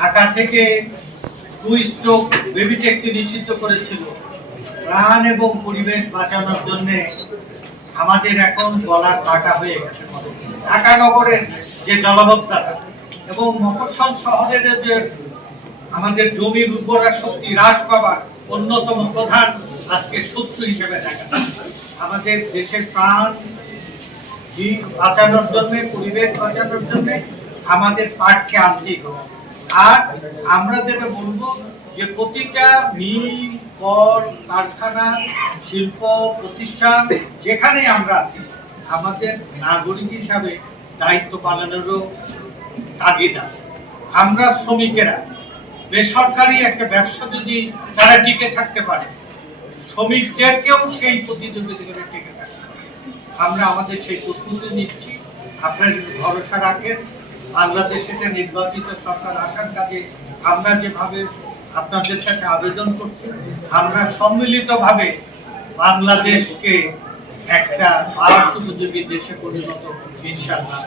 ঢাকা থেকে two stroke baby taxi নিষিদ্ধ করেছিল। প্রাণ এবং পরিবেশ বাঁচানোর জন্য আমাদের এখন গলার কাটা হয়ে গেছে। ঢাকা নগরের যে জলবদ্ধতা এবং মফস্বল শহরের যে আমাদের জমির উর্বরা শক্তি হ্রাস পাবার অন্যতম প্রধান আজকে শত্রু হিসেবে দেখা আমাদের দেশের প্রাণ বাঁচানোর জন্য, পরিবেশ বাঁচানোর জন্য আমাদের পাঠকে আনতেই হবে আর আমরা যেটা বলব যে প্রতিটা মিল, কল, কারখানা, শিল্প, প্রতিষ্ঠান যেখানে আমরা আমাদের নাগরিক হিসাবে দায়িত্ব পালনেরও তাগিদ আছে। আমরা শ্রমিকেরা, বেসরকারি একটা ব্যবসা যদি তারা টিকে থাকতে পারে, শ্রমিকদেরকেও সেই প্রতিযোগিতায় টিকে থাকতে আমরা আমাদের সেই প্রস্তুতি নিচ্ছি। আপনারা ভরসা রাখেন। বাংলাদেশে নির্বাচিত সরকার আসার কাজে আমরা যেভাবে আপনাদের কাছে আবেদন করছি, আমরা সম্মিলিতভাবে বাংলাদেশকে একটা উপযোগী দেশে পরিণত ইনশাআল্লাহ।